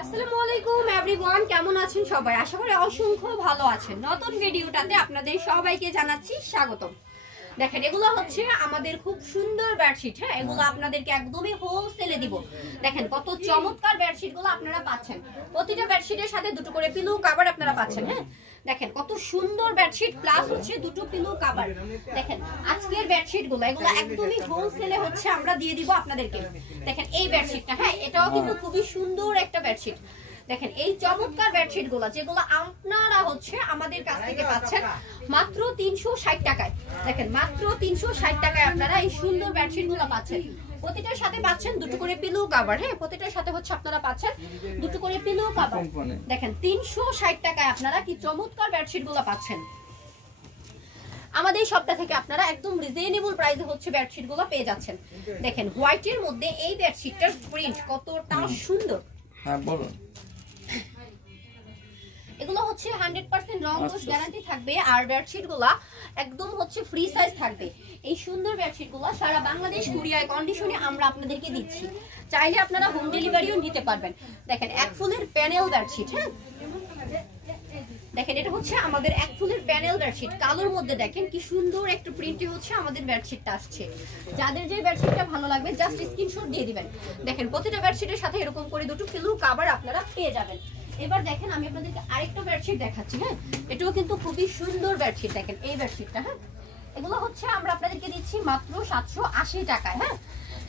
আসসালামু আলাইকুম এভরিওয়ান, কেমন আছেন সবাই? আশা করি অসংখ্য ভালো আছেন। নতুন ভিডিওটাতে আপনাদের সবাইকে জানাচ্ছি স্বাগতম। দেখেন, এগুলো হচ্ছে আমাদের খুব সুন্দর বেডশিট। হ্যাঁ, এগুলো আপনাদেরকে একদমই হোলসেলে দিব। দেখেন কত চমৎকার বেডশিট গুলো আপনারা পাচ্ছেন। প্রতিটা বেডশিটের সাথে দুটো করে পিলো কভার আপনারা পাচ্ছেন। হ্যাঁ, দেখেন কত সুন্দর বেডশিট, প্লাস হচ্ছে দুটো পিলো কভার। দেখেন আজকের বেডশিট গুলো এগুলো একদমই হোলসেলে হচ্ছে আমরা দিয়ে দিব আপনাদেরকে। দেখেন এই বেডশিটটা, হ্যাঁ এটাও কিন্তু খুবই সুন্দর একটা বেডশিট। দেখেন এই চমৎকার বেডশিট গুলো যেগুলো আপনারা হচ্ছে আমাদের কাছ থেকে পাচ্ছেন মাত্র 360 টাকায়। দেখেন মাত্র 360 টাকায় আপনারা এই সুন্দর বেডশিট গুলো পাচ্ছেন। প্রতিটার সাথে পাচ্ছেন দুটো করে পিলো কভার। হ্যাঁ, প্রতিটার সাথে হচ্ছে আপনারা পাচ্ছেন দুটো করে পিলো কভার। দেখেন 360 টাকায় আপনারা কি চমৎকার বেডশিট গুলো পাচ্ছেন। আমাদের সবটা থেকে আপনারা একদম রিজনেবল প্রাইসে হচ্ছে বেডশিট গুলো পেয়ে যাচ্ছেন। দেখেন হোয়াইটের মধ্যে এই বেডশিটটার প্রিন্ট কতটা সুন্দর। হ্যাঁ বলুন। এগুলো হচ্ছে 100% রং কোশ গ্যারান্টি থাকবে, আর বেডশিট গুলা একদম হচ্ছে ফ্রি সাইজ থাকবে। এই সুন্দর বেডশিট গুলা সারা বাংলাদেশ কুরিয়ার কন্ডিশনে আমরা আপনাদেরকে দিচ্ছি। চাইলে আপনারা হোম ডেলিভারিও নিতে পারবেন। দেখেন এক ফুলের প্যানেল বেডশিট। হ্যাঁ, দেখেন এটা হচ্ছে আমাদের এক ফুলের প্যানেল বেডশিট। কালোর মধ্যে দেখেন কি সুন্দর একটা প্রিন্টে হচ্ছে আমাদের বেডশিটটা আসছে। যাদের যে বেডশিটটা ভালো লাগবে জাস্ট স্ক্রিনশট দিয়ে দিবেন। দেখেন প্রতিটা বেডশিটের সাথে এরকম করে দুটো পিলো কভার আপনারা পেয়ে যাবেন। এবার দেখেন আমি আপনাদেরকে আরেকটা বেডশিট দেখাচ্ছি। হ্যাঁ, এটাও কিন্তু খুবই সুন্দর বেডশিট। দেখেন এই বেডশিটটা, হ্যাঁ এগুলো হচ্ছে আমরা আপনাদেরকে দিচ্ছি মাত্র 780 টাকায়। হ্যাঁ,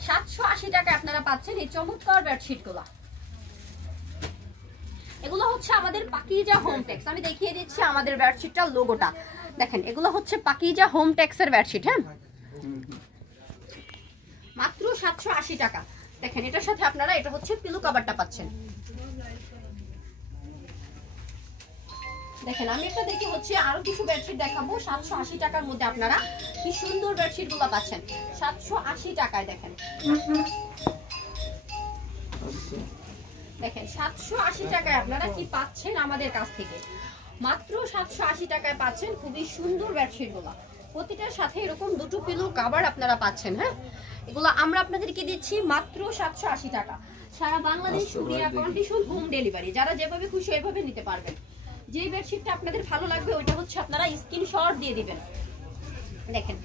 780 টাকায় আপনারা পাচ্ছেন এই চমৎকার বেডশিট গুলা। এগুলো হচ্ছে আমাদের পাকিজা হোম টেক্স। আমি দেখিয়ে দিচ্ছি আমাদের বেডশিটটার লোগোটা। দেখেন এগুলো হচ্ছে পাকিজা হোম টেক্সের বেডশিট। হ্যাঁ, মাত্র 780 টাকা। দেখেন এটার সাথে আপনারা এটা হচ্ছে পিলো কভারটা পাচ্ছেন। দেখেন আমি একটা দেখি হচ্ছে আরো কিছু বেডশিট দেখাবো 780 টাকার মধ্যে। আপনারা কি সুন্দর বেডশিট গুলো পাচ্ছেন 780 টাকায়। দেখেন দেখেন 780 টাকায় আপনারা কি পাচ্ছেন আমাদের কাছ থেকে। মাত্র 780 টাকায় পাচ্ছেন খুবই সুন্দর বেডশিট গুলা। প্রতিটার সাথে এরকম দুটো পিলো কভার আপনারা পাচ্ছেন। হ্যাঁ, এগুলো আমরা আপনাদেরকে দিচ্ছি মাত্র 780 টাকা। সারা Bangladesh courier condition home delivery. যারা যেভাবে খুশি ওইভাবে নিতে পারবেন। যে বেডশিটটা আপনাদের ভালো লাগবে ওইটা হচ্ছে আপনারা স্ক্রিনশট দিয়ে দিবেন। দেখেন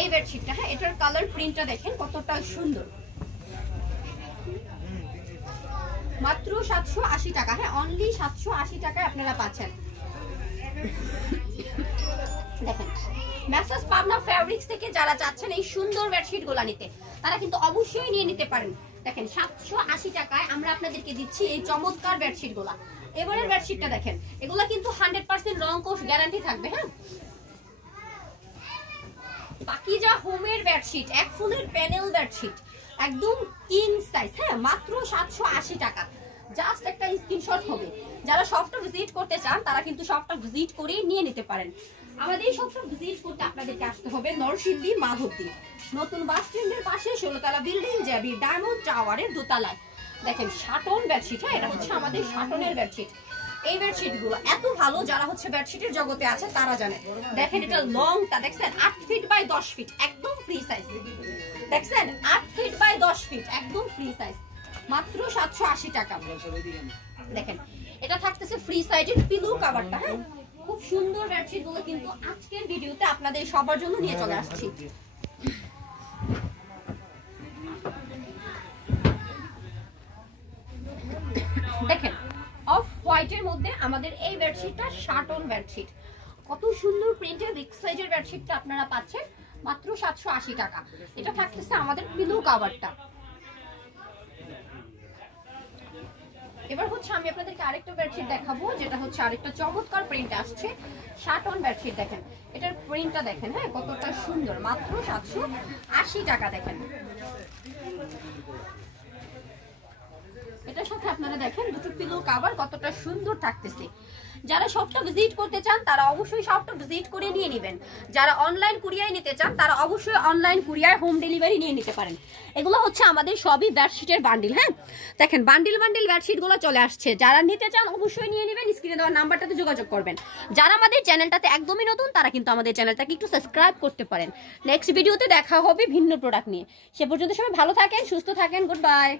এই বেডশিটটা, হ্যাঁ এটার কালার প্রিন্টটা দেখেন কতটা সুন্দর। মাত্র 780 টাকা। হ্যাঁ, অনলি 780 টাকায় আপনারা পাচ্ছেন। দেখেন মেসাজ পাবনা ফেব্রিক্স থেকে যারা চাচ্ছেন এই সুন্দর বেডশিট গুলা নিতে তারা কিন্তু অবশ্যই নিয়ে নিতে পারেন। দেখেন 780 টাকায় আমরা আপনাদেরকে দিচ্ছি এই চমৎকার বেডশিট গুলা। এবারের বেডশিটটা দেখেন, এগুলা কিন্তু 100% রং কোশ গ্যারান্টি থাকবে। হ্যাঁ, পাকিজা হোমের বেডশিট এক ফুলের প্যানেল বেডশিট একদম কিং সাইজ। হ্যাঁ, মাত্র 780 টাকা। জাস্ট একটা স্ক্রিনশট হবে। যারা শপটা ভিজিট করতে চান তারা কিন্তু শপটা ভিজিট করেই নিয়ে নিতে পারেন। আমাদের এই শপটা ভিজিট করতে আপনাদেরকে আসতে হবে নরসিংদী মাধবদী নতুন বাস স্ট্যান্ডের পাশে 16তলা বিল্ডিং যাবি ডায়মন্ড টাওয়ারের দোতলায়। দেখেন শাটন বেডশিট। হ্যাঁ, এটা হচ্ছে আমাদের শাটনের বেডশিট। এই বেডশিট গুলো এত ভালো, যারা হচ্ছে বেডশিটের জগতে আছে তারা জানে। দেখেন এটা লংটা দেখছেন 8 ফিট বাই 10 ফিট একদম ফ্রি সাইজ। দেখছেন 8 ফিট বাই 10 ফিট একদম ফ্রি সাইজ। মাত্র 780 টাকা। দেখেন এটা থাকতেছে ফ্রি সাইজের পিলো কভারটা। হ্যাঁ, খুব সুন্দর বেডশিট গুলো কিন্তু আজকের ভিডিওতে আপনাদের সবার জন্য নিয়ে চলে আসছি। দেখেন অফ হোয়াইটের মধ্যে আমাদের এই বেডশিটটা শাটন বেডশিট। কত সুন্দর প্রিন্টের বিগ সাইজের বেডশিটটা আপনারা পাচ্ছেন মাত্র 780 টাকা। এটা থাকতেছে আমাদের পিলো কভারটা। এবার হচ্ছে আমি আপনাদেরকে আরেকটা বেডশিট দেখাবো, যেটা হচ্ছে আরেকটা চমৎকার প্রিন্ট আসছে শাটন বেডশিট। দেখেন এটার প্রিন্টটা দেখেন। হ্যাঁ, কতটা সুন্দর। মাত্র 780 টাকা। দেখেন এটার সাথে আপনারা দেখেন দুটো পিলো কভার কতটা সুন্দর থাকতেছে। যারা শপটা ভিজিট করতে চান তারা অবশ্যই শপটা ভিজিট করে নিয়ে নেবেন। যারা অনলাইন কুরিয়ার নিতে চান তারা অবশ্যই অনলাইন কুরিয়ার হোম ডেলিভারি নিয়ে নিতে পারেন। এগুলো হচ্ছে আমাদের সবই বেডশিটের বান্ডিল। হ্যাঁ, দেখেন বান্ডিল বান্ডিল বেডশিটগুলো চলে আসছে। যারা নিতে চান অবশ্যই নিয়ে নেবেন। স্ক্রিনে দেওয়া নাম্বারটাতে যোগাযোগ করবেন। যারা আমাদের চ্যানেলটাতে একদমই নতুন তারা কিন্তু আমাদের চ্যানেলটাকে একটু সাবস্ক্রাইব করতে পারেন। নেক্সট ভিডিওতে দেখা হবে ভিন্ন প্রোডাক্ট নিয়ে। সে পর্যন্ত সবাই ভালো থাকেন, সুস্থ থাকেন। Good bye.